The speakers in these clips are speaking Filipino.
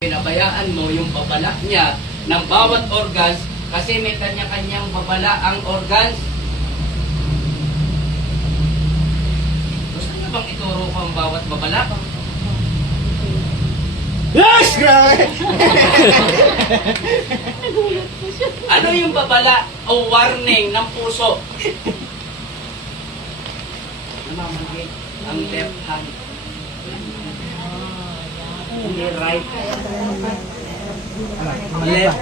Pinabayaan mo yung babala niya ng bawat organs kasi may kanya-kanyang babala ang organs. Gusto niyo bang ituro ko ang bawat babala? Yes! Grabe! Ano yung babala o warning ng puso? Namamanhid ang left hand. Hindi right. Left.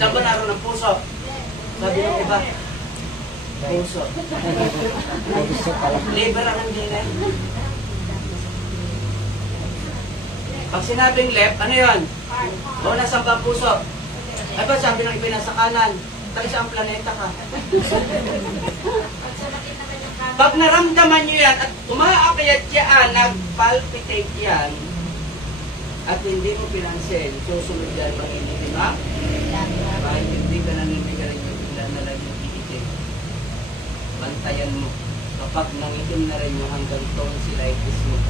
Saan ba naroon ng puso? Sabi ng iba. Puso. Liver ang hindi. Pag sinabing left, ano yun? O, nasa ba ang puso? Ay ba, sabi ng iba nasa kanan. Tayo sa ang planeta ka. Pag naramdaman nyo yan at umaakyat yan, nag-palpitate yan, at hindi mo pinansin, susunod yan mangingitim, ha? Kahit hindi ka naninigarin yung bigla na lang yung iitim. Bantayan mo. Kapag nangitim na rin yung hanggang tonsillitis mo,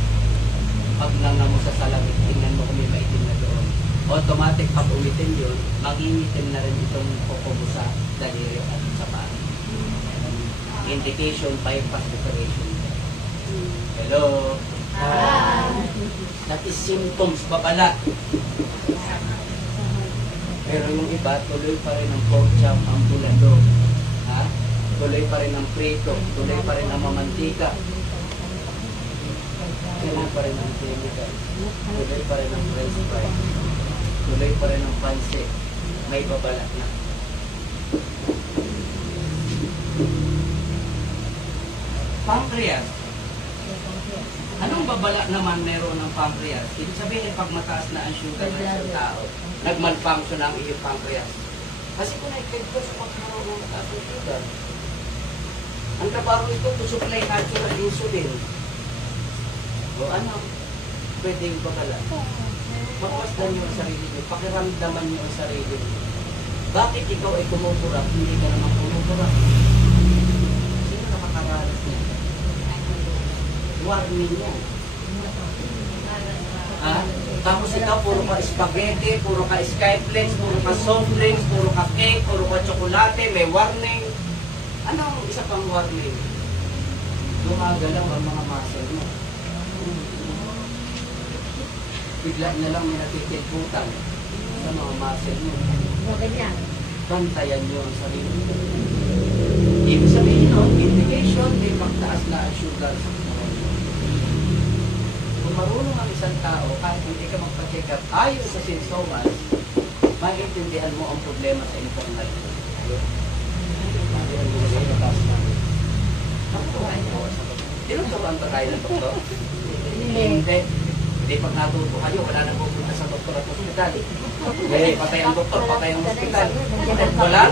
pag nanga mo sa salamit, tingnan mo kung may maitim na doon. Automatic pag umitim yun, mangingitim na rin itong kuko mo sa daliri at sa paa. Indication, bypass operation. Hello? That is symptoms, babala. Pero yung iba, tuloy pa rin ang pork chop, ang bulalo. Ha? Tuloy pa rin ang prito, tuloy pa rin ang mamantika. Tuloy pa rin ang chemical. Tuloy pa rin ang french fry. Tuloy pa rin ang pansit. May babala na. Pancreas. Anong babala naman meron ng pancreas? Ibig sabihin, pag mataas na ang sugar ng isang tao, nag-malfunction ang iyong pancreas. Kasi connected ko sa pagkaroon ng mataas ng sugar. Ang trabaho ito to supply natural insulin. O ano? Pwede yung babala. Makasdan nyo ang sarili nyo. Pakiramdaman nyo ang sarili nyo. Bakit ikaw ay kumukurap, hindi ka naman kumukurap? Sino nakakaranas niya? Warning niya. Ha? Tapos ikaw, puro ka spaghetti, puro ka skyflex, puro ka soft drinks, puro ka cake, puro ka tsokolate, may warning. Anong isa pang warning? Gumagalaw ang mga muscle mo. Bigla na lang may natitikutan sa mga muscle mo. Bantayan nyo ang sarili mo. Ibig sabihin nun, indication, may pagtaas na ang sugar sa katawan mo. Kung marunong ang isang tao, kahit hindi ka magpa-check up, ayon sa sintomas, maintindihan mo ang problema sa internal mo. Tinuturuan ba tayo ng doktor? Hindi. Hindi pag natuto kayo, wala nang pupunta sa doktor at hospital. Hindi, patay ang doktor, patay ang hospital. Wala?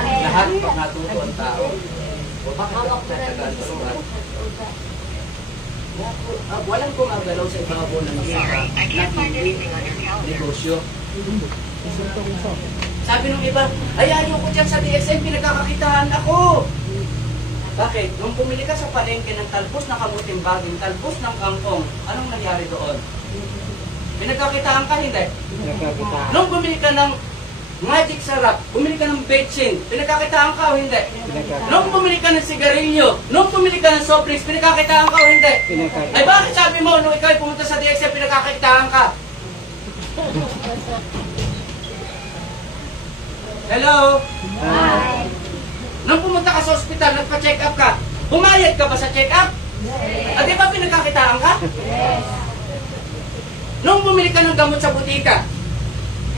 Lahat pag natuto ang tao. O bakit nagkagaturuan? Walang gumagalaw sa ibabaw ng lupa na hindi negosyo. Sabi nung iba, ay ayaw ko dyan sa DSM, pinagkakakitaan ako. Bakit? Nung pumili ka sa palengke ng talbos na kamuting baging, talbos ng kangkong, anong nangyari doon? Pinagkakitaan ka, hindi? Nung bumili ka ng magic sarap, bumili ka ng betchin, pinagkakitaan ka o hindi? Nung bumili ka ng sigarilyo, nung bumili ka ng soft drinks, pinagkakitaan ka o hindi? Ay bakit sabi mo, nung ikaw ay pumunta sa DXM, pinagkakitaan ka? Hello? Hi! Nung pumunta ka sa ospital, nagpa-check up ka, bumayad ka ba sa check up? Yes. Di ba pinagkakitaan ka? Yes. Nung bumili ka ng gamot sa butika,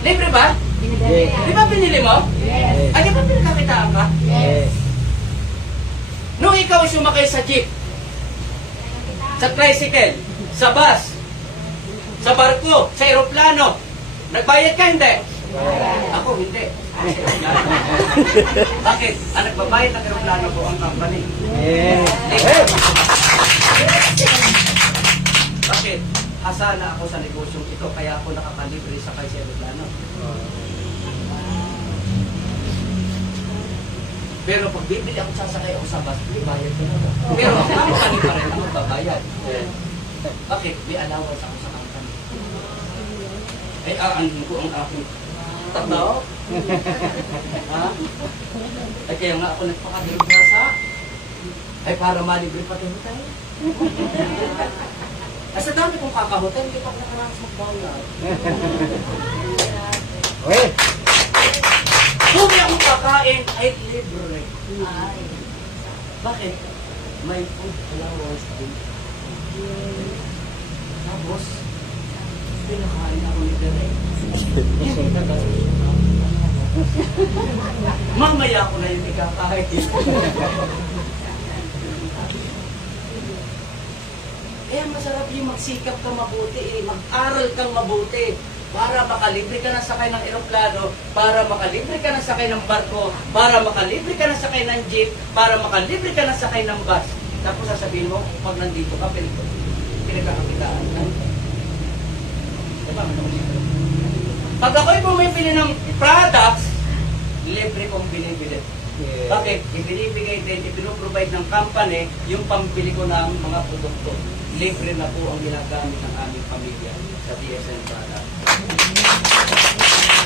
libre ba? Yes. Di ba binili mo? Yes. Di ba pinagkakitaan ka? Yes. Nung ikaw ay sumakay sa jeep, sa tricycle, sa bus, sa barko, sa aeroplano, nagbayad ka hindi? Ako hindi. Bakit? Ang nagbabayad ng aeroplano ko ang company. Yes. Bakit? Hasana ako sa negosyong ito, kaya ako nakapalibre sa sa aeroplano. Pero pag bibili ako, sasakay ako sa bus, bayad ko na. Pero ang company pa rin ang magbabayad. Bakit? May allowance ako sa company. Ay, aanin ko ang aking tataw. Ha? Ay, kaya nga ako nagpakadalubhasa. Ay, para malibre pa tayo. Ay, sa dami kong kakahotel, hindi pa ako nakaranas magbayad. Uy! Kung may akong kakain, ay libre. Bakit? May food allowance din. Tapos, pinakain ako ni Derek. Mamaya ko na yung ikakain. Kaya masarap yung magsikap ka mabuti mag-aral kang mabuti para makalibre ka na sakay ng eroplano, para makalibre ka na sakay ng barko, para makalibre ka na sakay ng jeep, para makalibre ka na sakay ng bus. Tapos sasabihin mo, pag nandito ka, pinagkakakitaan ka. Diba? Pag ako'y bumibili ng products, libre kong binibili. Bakit? Ibinibigay din, ipinoprovide ng company yung pambili ko ng mga produkto. Libre na po ang ginagamit ng aming pamilya sa BSN product.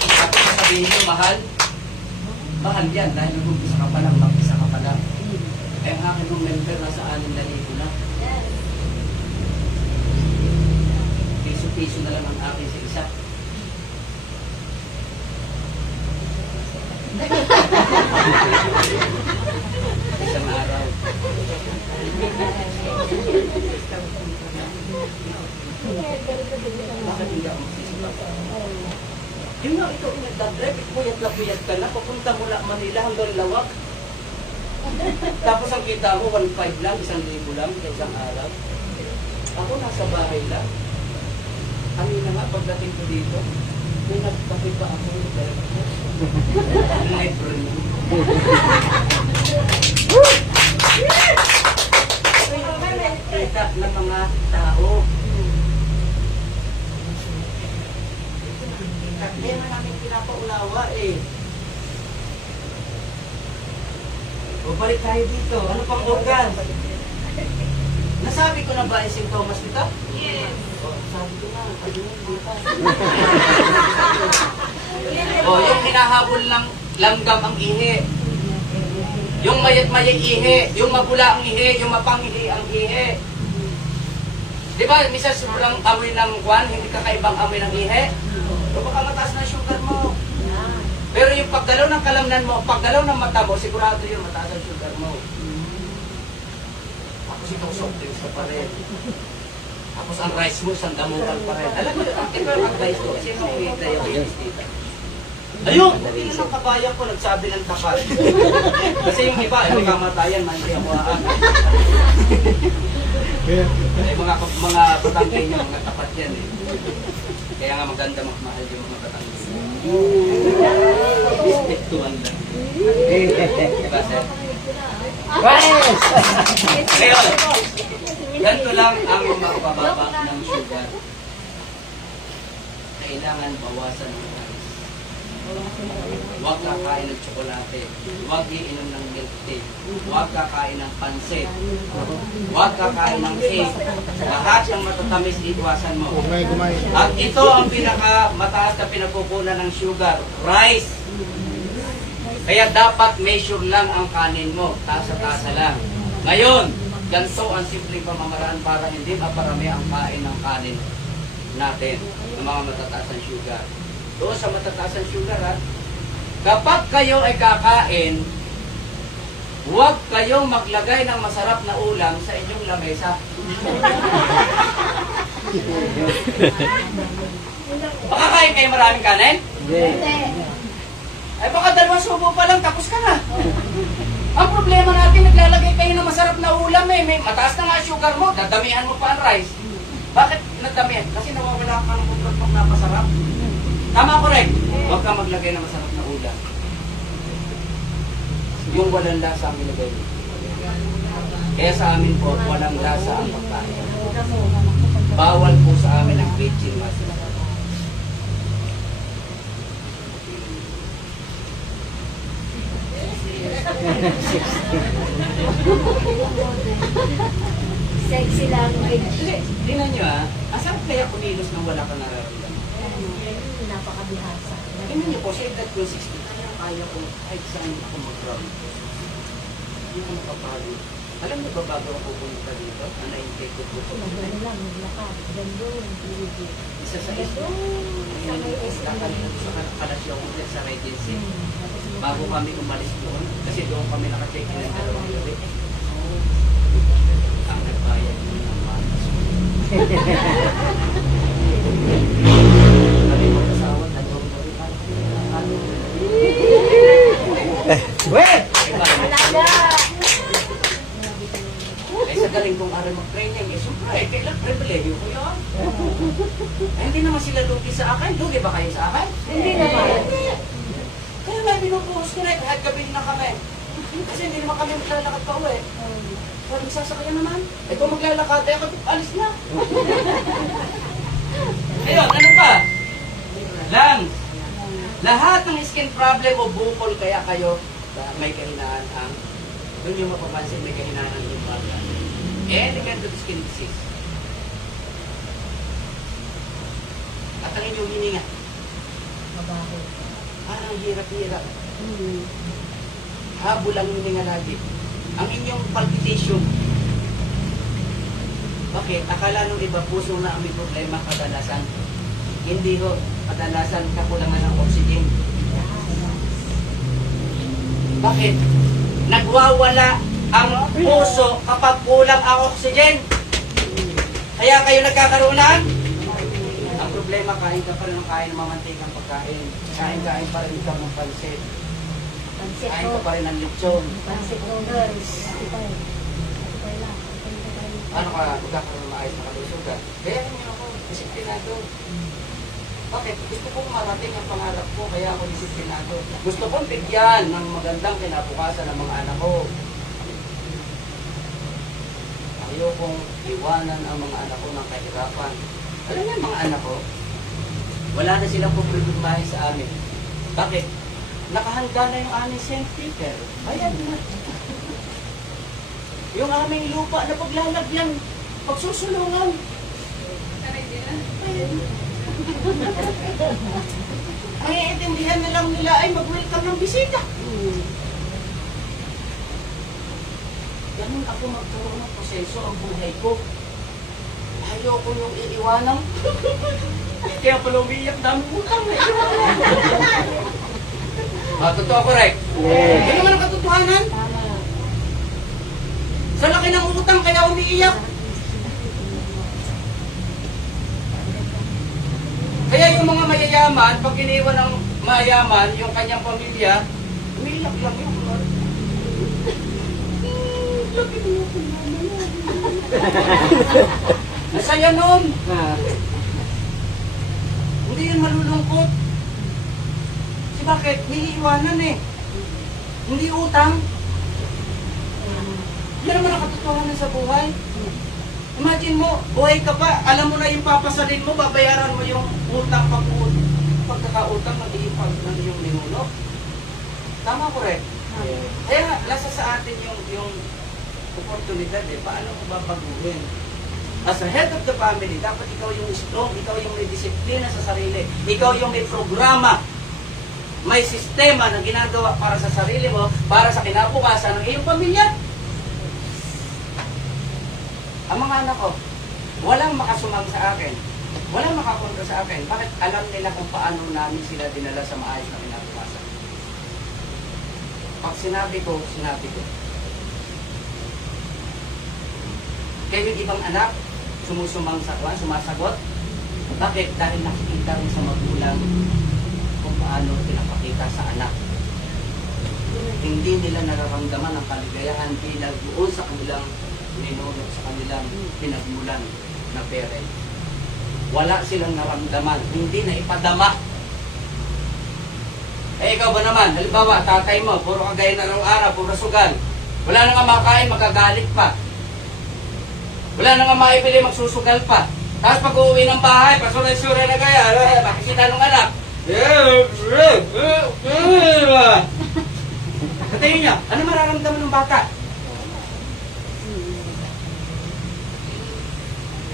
Tapos sasabihin nyo, mahal? Mahal yan dahil nag-umpisa ka pa lang, mag-isa ka pa lang. Eh ang akin ng member nasa 6,000 na. Piso-piso na lang ang akin sa isa. Isang araw. Bakit hindi ako magsisipa? Yun nga, ikaw yung nagdadrive, puyat na puyat ka na, papunta mula Manila hanggang Lawak. Tapos ang kita mo, 1,500 lang, 1,000 lang sa isang araw. Ako nasa bahay lang. Kanina nga, pagdating ko dito, may nagkape pa ako yung breakfast. Libre mo. Kita ng mga tao. Kaya na namin pinapaulawa eh. O balik tayo dito. Ano pang organ? Nasabi ko na ba yung sintomas nito? Yes. O, sabi ko na. Sabi mo, bukas. O, yung hinahabol ng langgam ang ihi. Yung mayat-mayat ihi. Yung magula ang ihi. Yung mapangihi ang ihi. Di ba, misa sobrang amoy ng kwan, hindi kakaibang amoy ng ihi? O baka mataas na sugar mo. Pero yung paggalaw ng kalamnan mo, paggalaw ng mata mo, sigurado yun mataas ang sugar mo. Tapos itong soft drinks ka pa rin. Tapos ang rice mo, isang damukan pa rin. Alam mo, ito yung advice ko, kasi nung may diabetes dito. Ayun! Hindi na ng kabayan ko, nagsabi ng tapat. Kasi yung iba, yung kamatayan, hindi ako aan. Mga patangkay niya, mga tapat yan eh. Kaya nga maganda magmahal yung mga patangkay. Respectuan lang. Diba, sir? Ngayon, ganito lang ang makapababa ng sugar. Kailangan bawasan ng rice. Huwag kakain ng tsokolate. Huwag iinom ng milk tea. Huwag kakain ng pansit. Huwag kakain ng cake. Lahat ng matatamis, iwasan mo. At ito ang pinakamataas na pinagkukunan ng sugar, rice. Kaya dapat measure lang ang kanin mo, tasa-tasa lang. Ngayon, ganito ang simpleng pamamaraan para hindi maparami ang kain ng kanin natin ng mga matataas ng sugar. Doon sa matataas ng sugar, ha? Kapag kayo ay kakain, huwag kayong maglagay ng masarap na ulam sa inyong lamesa. Makakain kayo maraming kanin? Hindi. Ay baka 2 subo pa lang, tapos ka na. Ang problema natin, naglalagay kayo ng masarap na ulam eh. May mataas na nga sugar mo, dadamihan mo pa ang rice. Bakit nagdamihan? Kasi nawawala ka ng buntod pag napasarap. Tama, correct? Huwag ka maglagay ng masarap na ulam. Yung walang lasa ang nilagay. Kaya sa amin po, walang lasa ang pagkain. Bawal po sa amin ang bitchin masala. Sexy lang. Tingnan nyo asan kaya kumilos nang wala ka nararamdaman? napakabihasa. Tingnan niyo po, sa edad ko 60, kaya ko kahit saan ako mag-ground. Hindi ko makapagod. Alam niyo ba bago ako pumunta dito, ang na-intake ko po? Ano lang, naglakad. Gandun, Pilipin. Isa sa isa. Lakad ko sa Kalasyaw ulit sa Regency. Bago kami umalis doon, kasi doon kami naka-check in ng dalawang gabi. Ang nagbayad mo ng matas. Kami mag-asawa, dalawang gabi. Ano? Weh! Eh sa galing kong araw mag-training, eh siyempre, kailan privilege ko yun. Eh, hindi naman sila lugi sa akin. Lugi ba kayo sa akin? Hindi naman. Kaya nga binubuhos ko na, kahit gabi na kami. Kasi hindi naman kami maglalakad pa uwi. Pero magsasakyan naman. Eh kung maglalakad, eh ako alis na. Ngayon, ano pa? Lungs. Lahat ng skin problem o bukol kaya kayo may kahinaan ang doon yung mapapansin may kahinaan ang yung baga. Any kind of skin disease. At ang inyong hininga, Mabaho. parang hirap-hirap. Habol ang hininga lagi. Ang inyong palpitation. Bakit? Akala nung iba puso na ang may problema kadalasan. Hindi ho. Kadalasan kakulangan ng oxygen. Bakit? Nagwawala ang puso kapag kulang ang oxygen. Kaya kayo nagkakaroon ng ang problema, kain ka pa rin ng kain ng mamantikang pagkain. Kain pa rin ka ng pansit. Pansit Kain ko. ka pa rin ng lechon. Pansit noodles. Ano ka, magkakaroon ng maayos na kalusugan. Kaya hindi ako disiplinado. Bakit? Gusto kong marating ang pangarap ko, kaya ako disiplinado. Gusto kong bigyan ng magandang kinabukasan ng mga anak ko. Ayokong iwanan ang mga anak ko ng kahirapan. Alam niyo mga anak ko, wala na silang pupulimahin sa amin. Bakit? Nakahanda na yung aming St. Peter. Ayan na. Yung aming lupa na paglalagyan, pagsusulungan. Ayan. Ang iintindihan na lang nila ay mag-welcome ng bisita. Ganun ako magkaroon ng proseso ang buhay ko. Ayoko yung iiwanan. Kaya pala umiiyak, dami utang na iiwanan. Totoo, correct? Yeah. Ano naman ang katotohanan? Sa laki ng utang kaya umiiyak. Kaya yung mga mayayaman, pag iniwan ng mayaman, yung kanyang pamilya, umiiyak lang yung laki mo yung Nasaya nun. Hindi yun malulungkot. Kasi bakit? Niiwanan eh. Hindi utang. Yan naman ang katotohanan sa buhay. Imagine mo, buhay ka pa, alam mo na yung papasalin mo, babayaran mo yung utang pagkakautang ng iipag ng iyong ninuno. Tama, correct? Kaya nasa sa atin yung oportunidad eh, paano ko babaguhin? As a head of the family, dapat ikaw yung strong, ikaw yung may disiplina sa sarili, ikaw yung may programa, may sistema na ginagawa para sa sarili mo, para sa kinabukasan ng iyong pamilya. Ang mga anak ko, walang makasumag sa akin, walang makakontra sa akin. Bakit? Alam nila kung paano namin sila dinala sa maayos na kinabukasan. Pag sinabi ko, sinabi ko. Kaya yung ibang anak, sumasagot. Bakit? Dahil nakikita rin sa magulang kung paano pinapakita sa anak. Hindi nila nararamdaman ang kaligayahan bilang doon sa kanilang ninuno, sa kanilang pinagmulan na parent. Wala silang naramdaman, hindi na ipadama. Eh ikaw ba naman, halimbawa, tatay mo, puro kagaya na araw-araw, puro sugal. Wala na nga makain, magagalit pa. Wala na nga maibili, magsusugal pa. Tapos pag uuwi ng bahay, pasuray-suray na kaya, makikita ng anak. Sa tingin niya, ano mararamdaman ng bata?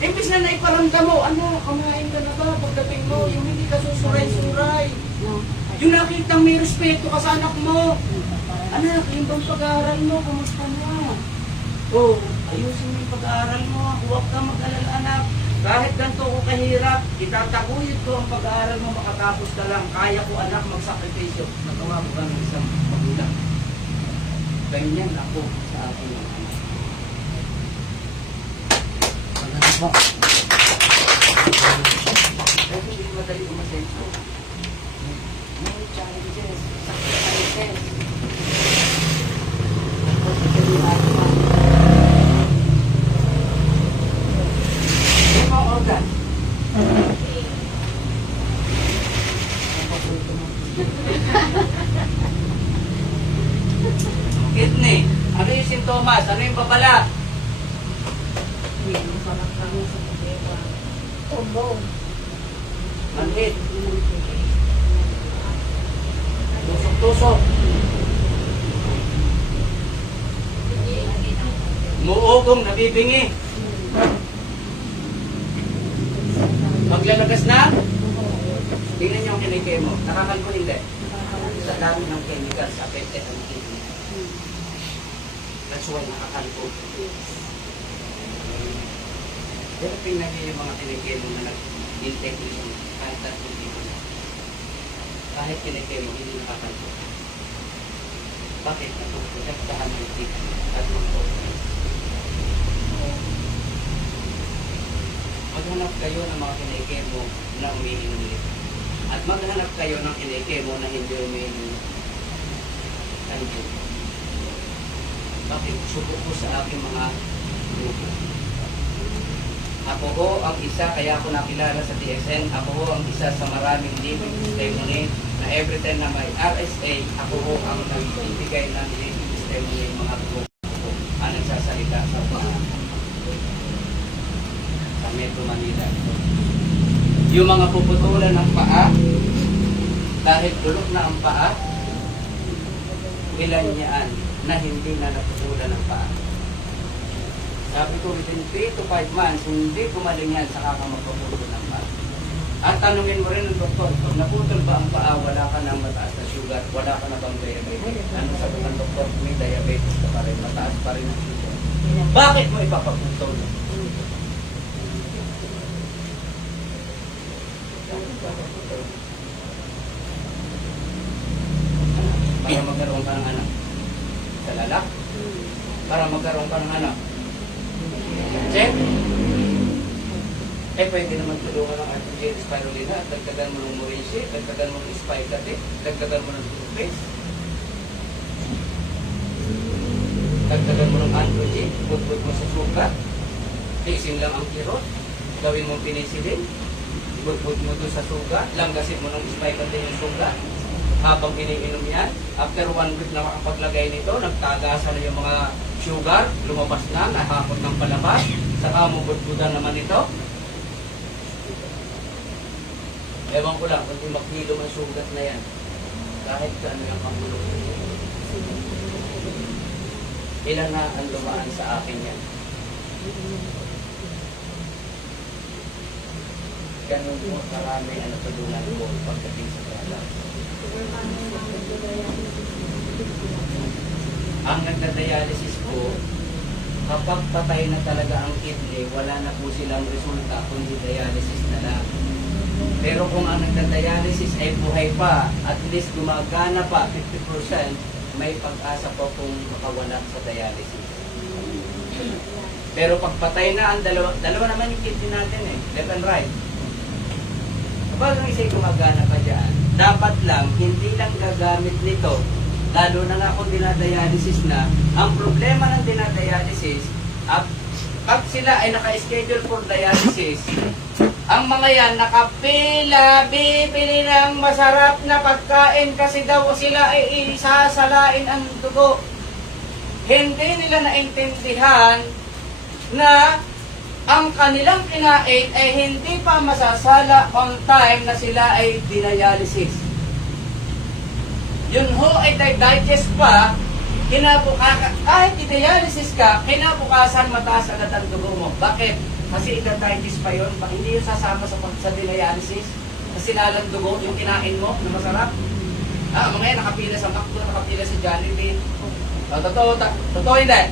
Imbis na naiparamdam mo, ano, kumain ka na ba? Pagdating mo, yung hindi ka susuray-suray. Yung nakitang may respeto ka sa anak mo. Anak, yung bang pag-aaral mo, kumusta na? Oh, ayusin mo yung pag-aaral mo. Huwag ka mag-alala, anak. Kahit ganito ko kahirap, itataguyod ko ang pag-aaral mo, makatapos ka lang. Kaya ko, anak, magsakripisyo. Nagawa ko ka ng isang magulang. Ganyan ako sa akin ng anak. Ano ba? Pero hindi madali umasenso. May challenges, sacrifices. May mga organ. Kidney. Ano yung sintomas? Ano yung babala? Tumbong. Manhid. Tusok-tusok. Muugong, nabibingi. Maglalagas na? Tingnan niyo ang kinikay mo. Nakakalko hindi. Sa dami ng chemicals, affected ang kidney. That's why nakakalko. Pero tingnan niyo yung mga kinikay mo na nag-intake nito. Kahit tatlong dito na. Kahit kinikay mo, hindi nakakalko. Bakit? Natuprotektahan ng kidney at mga organs. Maghanap kayo ng mga kinikemo na umiinom nito. At maghanap kayo ng kinikemo na hindi umiinom nito. Bakit? Subok ko sa aking mga grupo. Ako ho ang isa, kaya ako nakilala sa TSN, ako ho ang isa sa maraming living testimony na every time na may RSA, ako ho ang nagbibigay ng living testimony mga grupo ang nagsasalita sa mga Metro Manila. Yung mga puputulan ng paa, dahil dulok na ang paa, ilan niyaan na hindi na naputulan ng paa. Sabi ko, within 3 to 5 months, hindi gumaling yan, saka ka magpaputol ng paa. At tanungin mo rin ng doktor, kung naputol ba ang paa, wala ka ng mataas na sugar, wala ka na bang diabetes? Ano sabi ng doktor, may diabetes ka pa rin, mataas pa rin ang sugar. Bakit mo ipapaputol? Para magkaroon ka ng anak sa lalak, para magkaroon ka ng anak. Check. Pwede naman tulungan ng antigen spirulina at dagdagan mo ng morishi, dagdagan mo ng spicate, dagdagan mo ng toothpaste, dagdagan mo ng androgen, butbut mo sa sugat, fixing lang ang kirot, gawin mo penicillin, butbut mo doon sa sugat, langgasin mo ng spicate yung sugat. Habang iniinom yan, after 1 week na makapaglagay nito, nagtagasan na yung mga sugar, lumabas na, nahakot ng palabas, saka mo butbutan naman ito. Ewan ko lang, kung makilo ang sugat na yan, kahit ano yung pangulo. Ilan na ang lumaan sa akin yan? Ganun po, marami ang natulungan ko pagdating sa trabaho. Ang nagda-dialysis po, kapag patay na talaga ang kidney, wala na po silang resulta kundi dialysis na lang. Pero kung ang nagda-dialysis ay buhay pa, at least gumagana pa 50%, may pag-asa po kung makawala sa dialysis. Pero pag patay na ang dalawa naman yung kidney natin left and right. Kapag ang isa'y gumagana pa dyan, dapat lang, hindi lang gagamit nito, lalo na nga kung dinadialysis na, ang problema ng dinadialysis, pag sila ay naka-schedule for dialysis, ang mga yan nakapila, bibili ng masarap na pagkain kasi daw sila ay isasalain ang dugo. Hindi nila naintindihan na ang kanilang kinain ay hindi pa masasala on time na sila ay dinialysis. Yun ho ay digest pa, kahit i-dialysis ka, kinabukasan mataas agad ang dugo mo. Bakit? Kasi ida-digest pa yun. Hindi yun sasama sa dinialysis. Kasi nalang dugo yung kinain mo na masarap. Mga yan, nakapila sa McDo, nakapila sa Jollibee. Totoo hindi.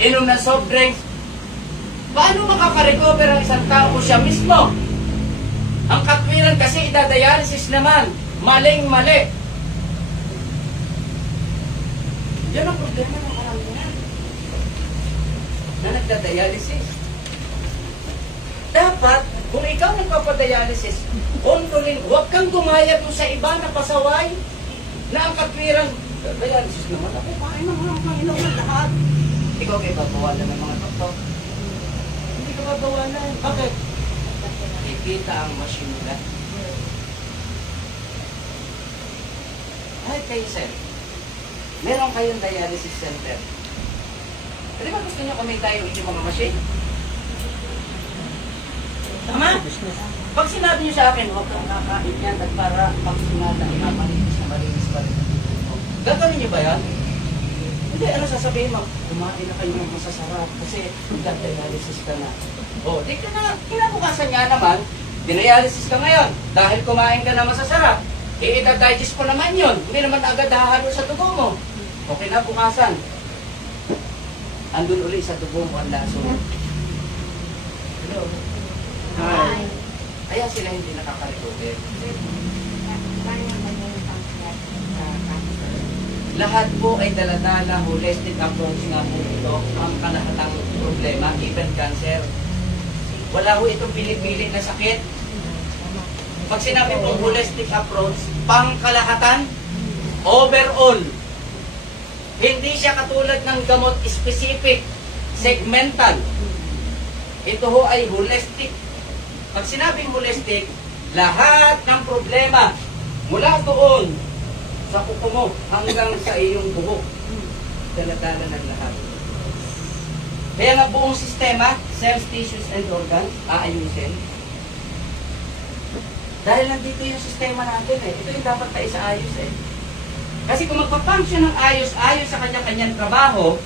Inom ng soft drinks. Paano makaka-recover ang isang tao kung siya mismo? Ang katwiran kasi idadialysis naman. Maling-mali. Yan ang problema ng karamihan na nagdadialysis. Dapat, kung ikaw nagpapadialysis, kontrolin, huwag kang gumaya doon sa iba na pasaway na ang katwiran, dialysis naman ako, kain naman ang Panginoon lahat. Ikaw kayo babawalan ng mga doktor. Hindi ka babawalan. Bakit? Ikita ang masyinula. Ay, kayo sir, meron kayong dialysis center. Di ba gusto nyo kami tayo yung mga machine? Tama? Pag sinabi nyo sa akin, huwag kang kakain yan at para pagsinada, malinis na pa rin. Gagawin nyo ba yan? Hindi, ano sasabihin mo? Kumain na kayo ng masasarap kasi nag-dialysis ka na. O, di ka na, kinabukasan nga naman, dinialysis ka ngayon dahil kumain ka na masasarap. I-digest ko naman yun. Hindi naman agad hahalo sa dugo mo. O, kinabukasan, andun uli sa dugo mo ang laso. Hello? Hi. Kaya sila hindi nakaka-recover. Lahat po ay daladala, holistic approach nga po ito ang kalahatang problema, even cancer. Wala ho itong pilit-pilit na sakit. Pag sinabi pong holistic approach, pangkalahatan, overall. Hindi siya katulad ng gamot specific, segmental. Ito ho ay holistic. Pag sinabing holistic, lahat ng problema mula doon sa kuko mo hanggang sa iyong buhok, daladala ng lahat. Kaya nga buong sistema, cells, tissues, and organs, aayusin. Dahil nandito yung sistema natin eh. Ito yung dapat tayo sa ayos eh. Kasi kung magpa-function ng ayos sa kanya-kanyang trabaho,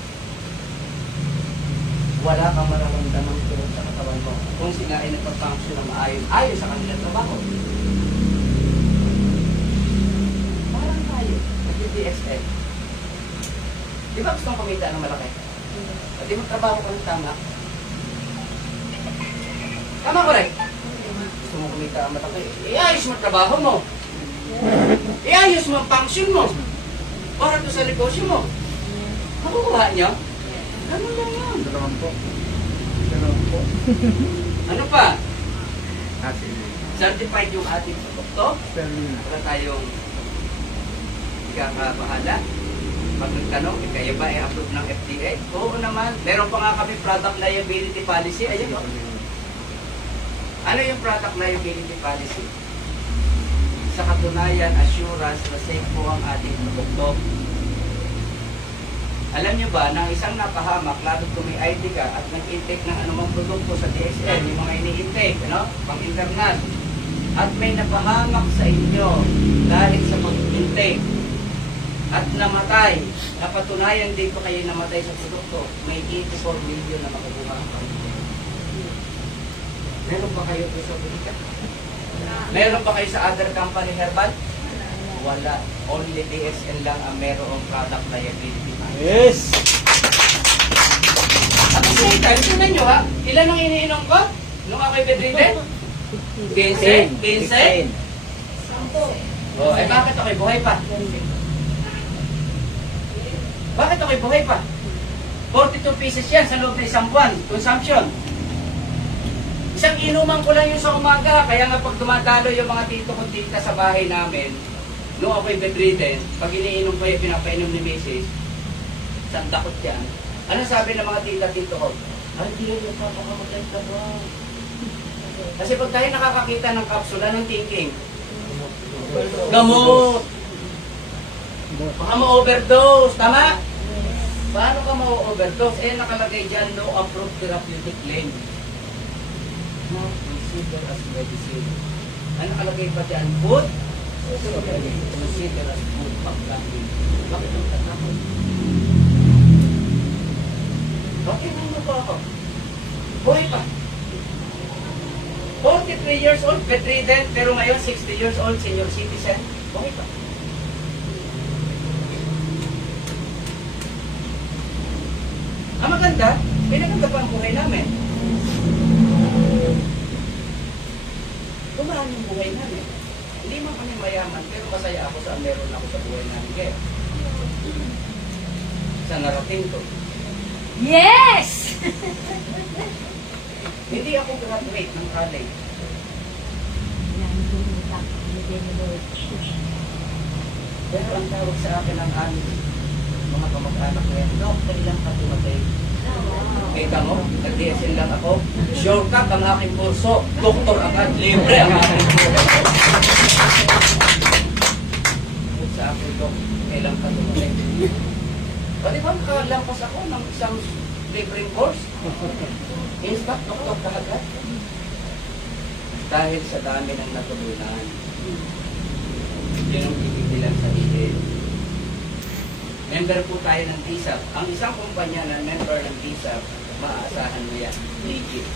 wala kang mararamdaman tulad sa katawan mo. Kung sila ay nagpa-function ng ayos sa kanilang trabaho. Parang tayo, nag-DSL. Di ba gusto mong kumita ng malaki? At di magtrabaho ka ng tama? Tama ko rin. Gusto mong kumita ng malaki. Iayos mo ang trabaho mo. Iayos mo ang function mo. Para to sa negosyo mo. Makukuha niyo? Ganun lang yun. Dalawang po. Ano pa? Ate. Certified yung ating produkto. Wala tayong ikakabahala. Pag nagtanong, kaya ba i-approve ng FDA? Oo naman. Meron pa nga kami product liability policy. Ayun o. Ano yung product liability policy? Sa katunayan, assurance na safe po ang ating produkto. Alam nyo ba, na isang napahamak, lalo kung may ID ka at nag-intake ng anumang produkto sa DSL, yung mga ini-intake, pang-internal, at may napahamak sa inyo dahil sa pag-intake at namatay, napatunayan din ko kayo namatay sa produkto, may 84 million na makukuha ang pang-intake. Meron ba kayo ito sa bulika? Meron ba kayo sa other company herbal? Wala. Only DSL lang ang merong product liability. Yes! At the same time, tingnan nyo ha, ilan ang iniinom ko? Nung ako'y bedridden? 15? 15? Oh, ay bakit ako'y buhay pa? Bakit ako'y buhay pa? 42 pieces yan sa loob ng isang buwan, consumption. Isang inuman ko lang yung sa umaga, kaya nga pag dumadalo yung mga tito ko tita sa bahay namin, nung ako'y bedridden, pag iniinom ko yung pinapainom ni Mrs., isang dakot yan. Ano sabi ng mga tita-tito ko? Ay, di yan yung papakamatay ka ba? Kasi pag tayo nakakakita ng kapsula ng thinking, gamot! Baka ma-overdose, tama? Paano ka ma-overdose? Eh, nakalagay dyan, no approved therapeutic claim. Not considered as medicine. Ano nakalagay pa dyan? Food? Considered as food. Pag-gamit. Bakit ang tatakot? Okay, ano po ako? Buhay pa. 43 years old, bedridden, pero ngayon 60 years old, senior citizen. Buhay pa. Ang maganda, pinaganda pa ang buhay namin. Gumaan yung buhay namin. Hindi man kami mayaman, pero masaya ako sa meron ako sa buhay namin. Kaya, sa narating to. Yes! Hindi ako graduate ng college. Pero ang tawag sa akin ng aming mga kamag-anak ko yan, Doktor lang ka tumatay. Kita mo, nag-DSL lang ako. Shortcut ang aking kurso. Doktor agad, libre ang aking kurso. Sa akin, Dok, kailang ka tumatay. O di ba, nakalampas ako ng isang libreng course? Instant, doktor ka agad. Dahil sa dami ng natutunan. Yun ang ibig nilang sabihin. Member po tayo ng DSAP. Ang isang kumpanya na member ng DSAP, maaasahan mo yan. Legit.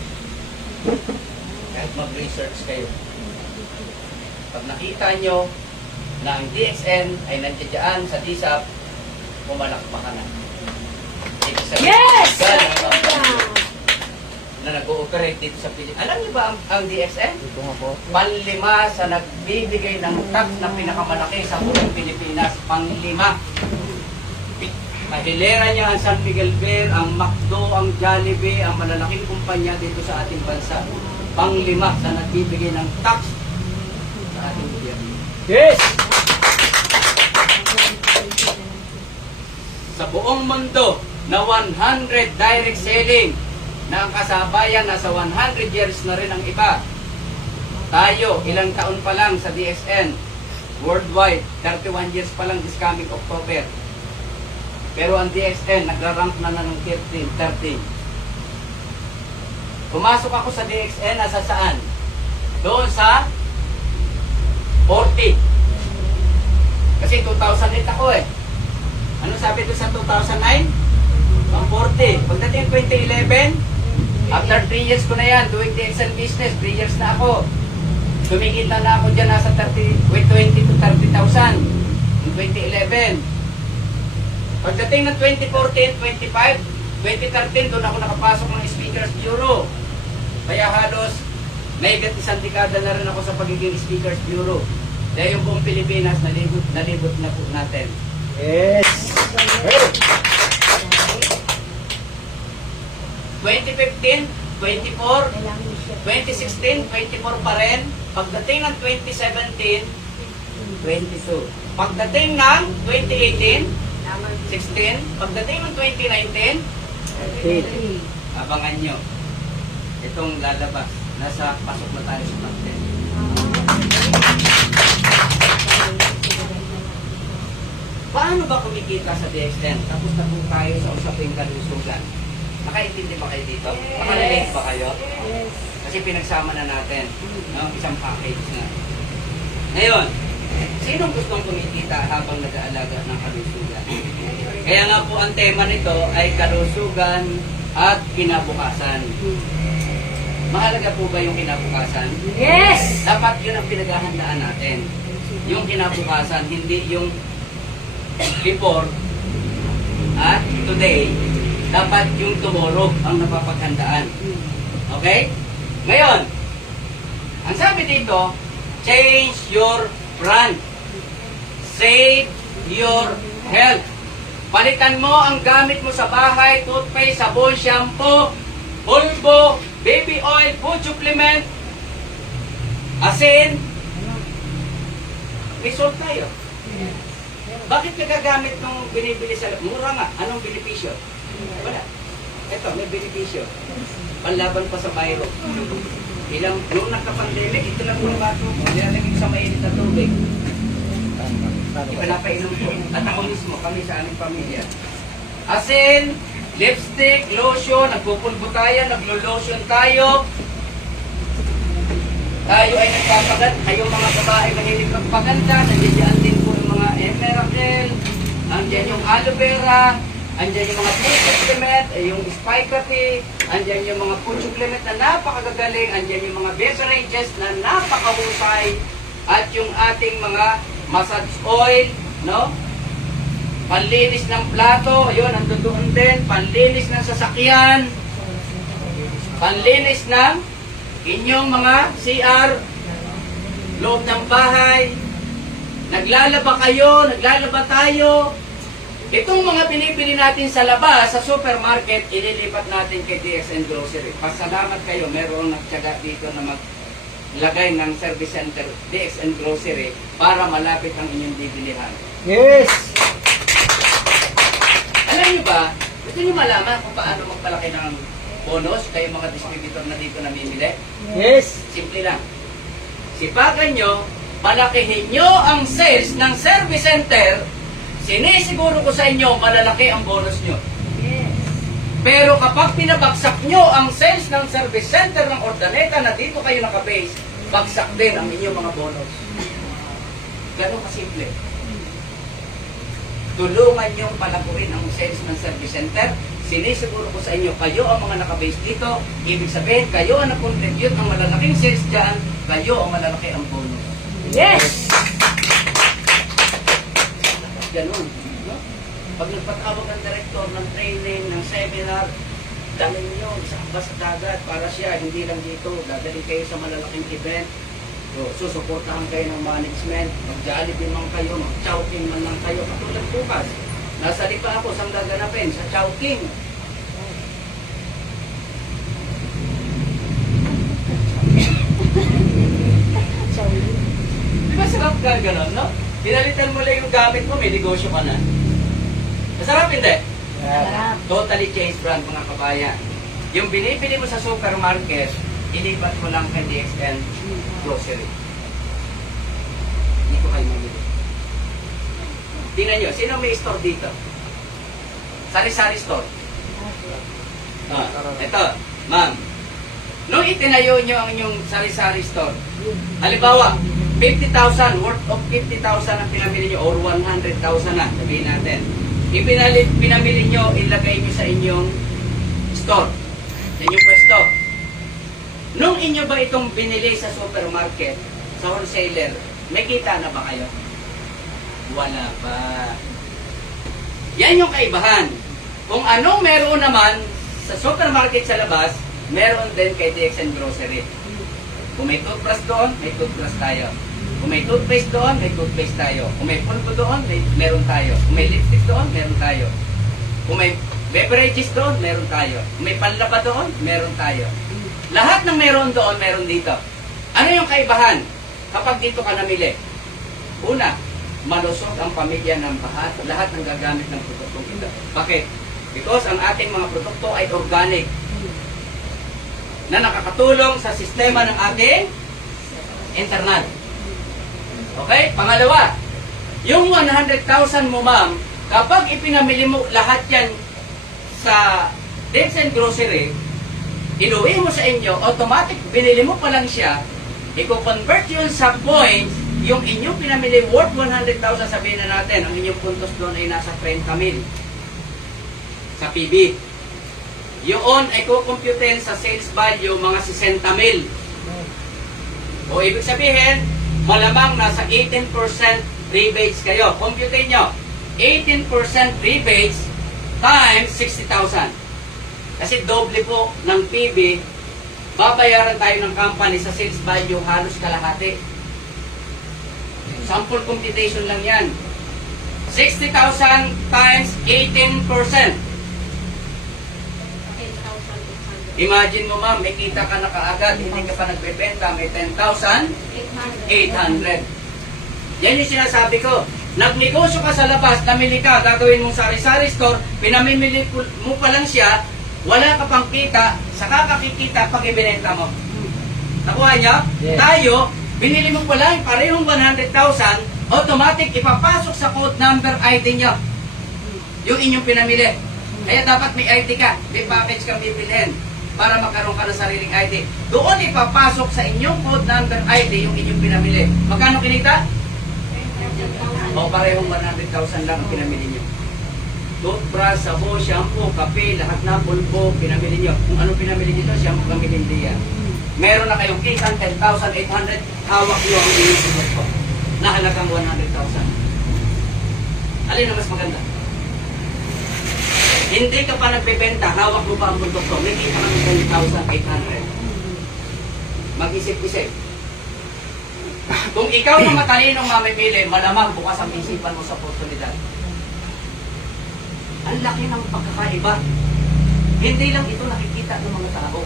Kahit mag-research kayo. Pag nakita nyo na ang DXN ay nandiyan sa DSAP, pumalakpakan na. Ibig sabihin, Yes! na nag-ooperate dito sa Pilipinas. Alam niyo ba ang DXN? Ito nga po. Panlima sa nagbibigay ng tax na pinakamalaki sa buong Pilipinas. Panlima. Kahilera niya ang San Miguel Beer, ang McDo, ang Jollibee, ang malalaking kumpanya dito sa ating bansa. Panglima sa nagbibigay ng tax sa ating gobyerno. Yes! Sa buong mundo na 100 direct selling na ang kasabayan nasa 100 years na rin ang iba. Tayo, ilang taon pa lang sa DXN, worldwide, 31 years pa lang this coming October. Pero ang DXN, nagra-rank na ng 13. Pumasok ako sa DXN, nasa saan? Doon sa 40. Kasi 2008 ako eh. Ano sabi doon sa 2009? Ang 40. Pagdating 2011, after 3 years ko na yan, doing DXN business, 3 years na ako. Kumikita na ako dyan nasa 20 to 30,000 in 2011. Pagdating ng 2014, 25, 2013, doon ako nakapasok ng Speakers Bureau. Kaya halos may isang dekada na rin ako sa pagiging Speakers Bureau. Kaya yung buong Pilipinas, nalibot na po natin. Yes! 2015, 24, 2016, 24 pa rin. Pagdating ng 2017, 22. Pagdating ng 2018, 16. Pagdating ng 2019, abangan nyo. Itong lalabas. Nasa pasok na tayo sa top 10. Paano ba kumikita sa DXN? Tapos na po tayo sa usaping kalusugan. Nakaintindi ba kayo dito? Nakarelate ba kayo? Yes. Kasi pinagsama na natin, no? Isang package na. Ngayon, sinong gustong kumikita habang nag-aalaga ng kalusugan? Kaya nga po ang tema nito ay kalusugan at kinabukasan. Mahalaga po ba yung kinabukasan? Yes! Dapat yun ang pinaghahandaan natin. Yung kinabukasan, hindi yung before at today. Dapat yung tomorrow ang napapaghandaan. Okay? Ngayon, ang sabi dito, change your brand. Save your health. Palitan mo ang gamit mo sa bahay, toothpaste, sabon, shampoo, pulbo, baby oil, food supplement, asin. May salt tayo. Bakit ka gagamit ng binibili sa... Mura nga. Anong benepisyo? Wala. Ito, may benepisyo. Panlaban pa sa virus. Nung nagka-pandemic, ito lang yung bato mo. Nilalagay sa mainit na tubig. Ipinapainom ko. At ako mismo, kami sa aming pamilya. Asin, lipstick, lotion, nagpupulbo tayo, naglo-lotion tayo. Tayo ay nagpapaganda. Kayong mga babae mahilig magpaganda. Nandiyan din po yung mga emerald, andyan yung aloe vera, andyan yung mga food supplement, yung spikey, andyan yung mga food supplement na napakagagaling, andyan yung mga beverages na napakahusay, at yung ating mga massage oil, no? panlinis ng plato, yun, andun doon din, panlinis ng sasakyan, panlinis ng inyong mga CR, loob ng bahay, naglalaba kayo, naglalaba tayo. Itong mga binibili natin sa labas, sa supermarket, ililipat natin kay DXN Grocery. Pasalamat kayo, meron nagtyaga dito na maglagay ng service center DXN Grocery para malapit ang inyong bibilihan. Yes! Alam niyo ba, gusto niyo malaman kung paano magpalaki ng bonus kayo mga distributor na dito namimili? Yes! Simple lang. Sipagan nyo, palakihin nyo ang sales ng service center, sinisiguro ko sa inyo, malalaki ang bonus nyo. Yes. Pero kapag pinabagsak nyo ang sales ng service center ng Ordaneta na dito kayo nakabase, bagsak din ang inyong mga bonus. Ganun kasimple. Tulungan nyo palakuin ang sales ng service center. Sinisiguro ko sa inyo, kayo ang mga nakabase dito. Ibig sabihin, kayo ang na-contribute ang malalaking sales dyan, kayo ang malalaki ang bonus. Yes. Ganun. No? Pag nagpatawag ng director ng training, ng seminar, dalhin nyo sa basa dagat para siya, hindi lang dito, dadalhin kayo sa malalaking event. So, susuportahan kayo ng management, mag-jollibee man kayo, mag-chowking man lang kayo. Katulad bukas, nasa lipa ako, saan gaganapin? Sa chowking. Di ba sarap ka gano'n, no? Pinalitan mo lang yung gamit mo, may negosyo ka na. Masarap hindi? Sarap. Totally changed brand mga kabayan. Yung binibili mo sa supermarket, ilipat mo lang kay DXN Grocery. Hindi ko kayo mamili. Tingnan nyo, sino may store dito? Sari-sari store. Ito, ma'am. Nung itinayo nyo ang inyong sari-sari store, halimbawa, 50,000, worth of 50,000 ang pinamili nyo or 100,000 na, sabihin natin. Pinamili nyo, ilagay nyo sa inyong store, sa inyong pwesto. Nung inyo ba itong binili sa supermarket, sa wholesaler, may kita na ba kayo? Wala pa. Yan yung kaibahan. Kung anong meron naman sa supermarket sa labas, meron din kay DXN Grocery. Kung may toothbrush doon, may toothbrush tayo. Kung may toothpaste doon, may toothpaste tayo. Kung may pulpo doon, meron tayo. Kung may lipstick doon, meron tayo. Kung may beverages doon, meron tayo. Kung may panlaba doon, meron tayo. Lahat ng meron doon, meron dito. Ano yung kaibahan kapag dito ka namili? Una, malusog ang pamilya ng lahat ng gagamit ng produktong ito. Bakit? Because ang ating mga produkto ay organic na nakakatulong sa sistema ng ating internal. Okay? Pangalawa, yung 100,000 mo ma'am, kapag ipinamili mo lahat yan sa DXN Grocery, inuwi mo sa inyo, automatic, binili mo pa lang siya, i-convert yun sa points, yung inyong pinamili worth 100,000, sabihin na natin, ang inyong puntos doon ay nasa 30,000 sa PB. Yun ay kukumputin sa sales value mga 60,000. O ibig sabihin, malamang nasa 18% rebates kayo. Computin nyo, 18% rebates times 60,000. Kasi doble po ng PB, babayaran tayo ng company sa sales value halos kalahati. Sample computation lang yan. 60,000 times 18%. Imagine mo ma'am, may kita ka na kaagad, hindi ka pa nagbebenta, may 10,800. Yan yung sinasabi ko. Nagnegosyo ka sa labas, namili ka, gagawin mong sari-sari store, pinamimili mo pa lang siya, wala ka pang kita, saka kakikita pag ibinenta mo. Nakuha niya? Yes. Tayo, binili mo pa lang parehong 100,000, automatic ipapasok sa code number ID niya. Yung inyong pinamili. Kaya dapat may ID ka, may package kang bibilhin para magkaroon ka ng sariling ID. Doon ipapasok sa inyong code number ID yung inyong pinamili. Magkano kinita? O parehong 100,000 lang ang pinamili nyo. Toothbrush, sabo, shampoo, kape, lahat na pulpo, pinamili nyo. Kung ano pinamili nyo, shampoo kami hindi yan. Meron na kayong kita, 10,800, hawak nyo ang inyong ko na halagang 100,000. Alin na mas maganda? Hindi ka pa nagbebenta, hawak mo pa ang produkto, may kita ka ng 10,800. Mag-isip-isip. Kung ikaw yung matalinong mamimili, malamang bukas ang isipan mo sa oportunidad. Ang laki ng pagkakaiba. Hindi lang ito nakikita ng mga tao.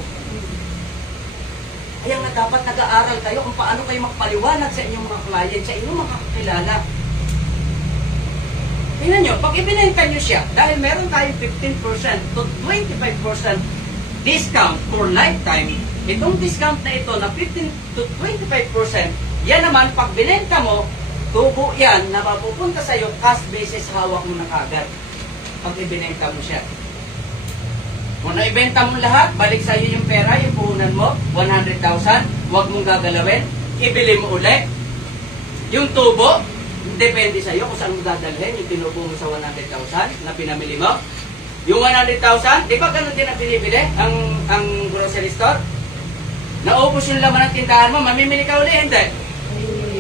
Kaya nga dapat nag-aaral kayo kung paano kayo magpaliwanag sa inyong mga client, sa inyong mga kakilala. Tingnan nyo, pag ibinenta nyo siya, dahil meron tayong 15% to 25% discount for lifetime, itong discount na ito na 15 to 25%, yan naman, pag binenta mo, tubo yan na mapupunta sa iyo, cash basis hawak mo na kagad. Pag ibinenta mo siya. Kung naibenta mo lahat, balik sa iyo yung pera, yung puhunan mo, 100,000, huwag mong gagalawin, ibili mo uli. Yung tubo, depende sa iyo kung saan mo dadalhin, yung tinubo mo sa 100,000 na pinamili mo. Yung 100,000, di ba ganun din ang binibili ang grocery store? Naubos yung laman ng tindahan mo, mamimili ka uli, hindi.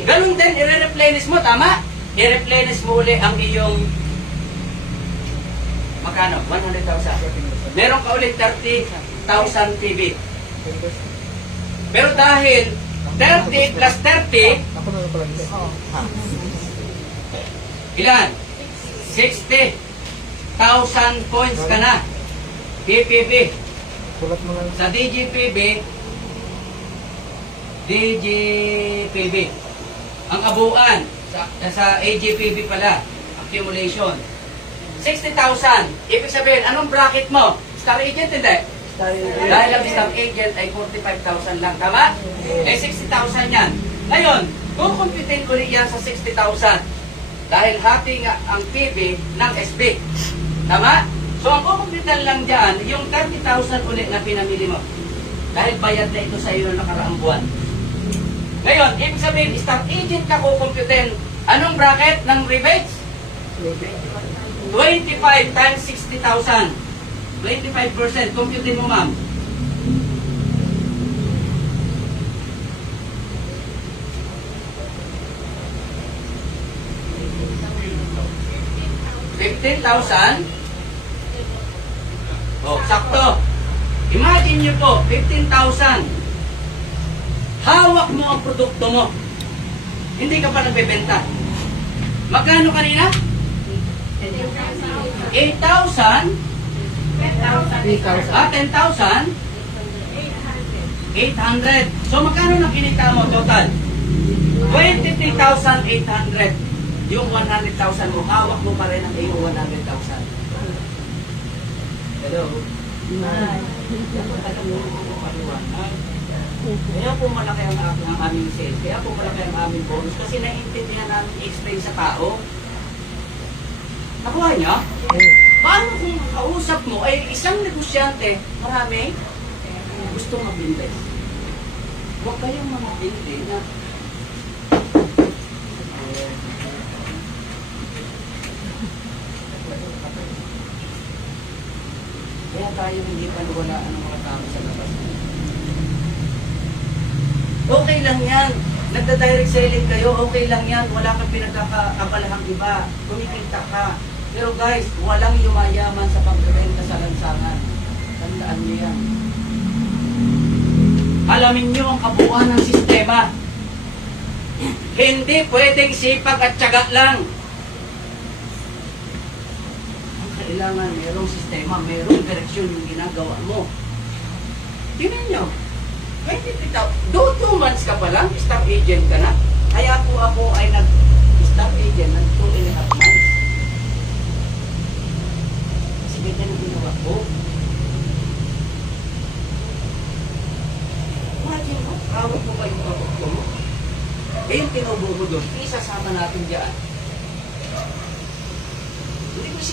Ganun din, i-replenish mo, tama? I-replenish mo uli ang iyong magkano? 100,000. Meron ka ulit 30,000 TV. Pero dahil 30 plus 30, Ako na pala dito. ilan? 60,000 points ka na. PPP. Sulat mo lang. Sa DGPB, ang abuan, sa AGPB pala, accumulation, 60,000. Ibig sabihin, anong bracket mo? Star agent, hindi? Dahil ang star agent ay 45,000 lang, tama? Eh, 60,000 yan. Ngayon, kukumpitin ko rin yan sa 60,000. Dahil hati nga ang PB ng SB. Tama? So, ang kukumpitan lang dyan, yung 30,000 ulit na pinamili mo. Dahil bayad na ito sa iyo ng nakaraang buwan. Ngayon, ibig sabihin, star agent ka kukumpitin. Anong bracket ng rebates? 25 times 60,000. 25%. Computin mo, ma'am. $15,000. Oh, sakto. Imagine nyo po, 15,000. Hawak mo ang produkto mo. Hindi ka pa nagbebenta. Magkano kanina? 8,000? 10,000? 800. So, magkano na kinita mo total? 23,800. Yung 100,000 mo, hawak mo pa rin ang iyong 100,000. Hello? Kaya po malaki ang aming sales. Kaya po malaki ang aming bonus. Kasi naiintindihan namin i-explain sa tao. Nakuha niya? Paano kung kausap mo ay isang negosyante, marami, gusto mag-invest. Huwag kayong mga hindi na kaya tayo hindi paniwalaan ng mga tao sa labas. Okay lang yan. Nagda-direct selling kayo, okay lang yan. Wala kang pinagkakabalahang iba. Kumikita ka. Pero guys, walang yumayaman sa pagbebenta sa lansangan. Tandaan niyo yan. Alamin niyo ang kabuuan ng sistema. Hindi pwedeng sipag at tiyaga lang. Ang kailangan, mayroong sistema, mayroong direksyon yung ginagawa mo. Tingnan niyo. 23,000. 2 months ka pa lang, staff agent ka na. Kaya po ako ay nag-staff agent ng 2.5 months. Kasi ganyan ang ginawa ko. Imagine mo, hawak mo pa yung produkto mo. Eh yung tinubo mo doon, isasama natin dyan. Hindi mo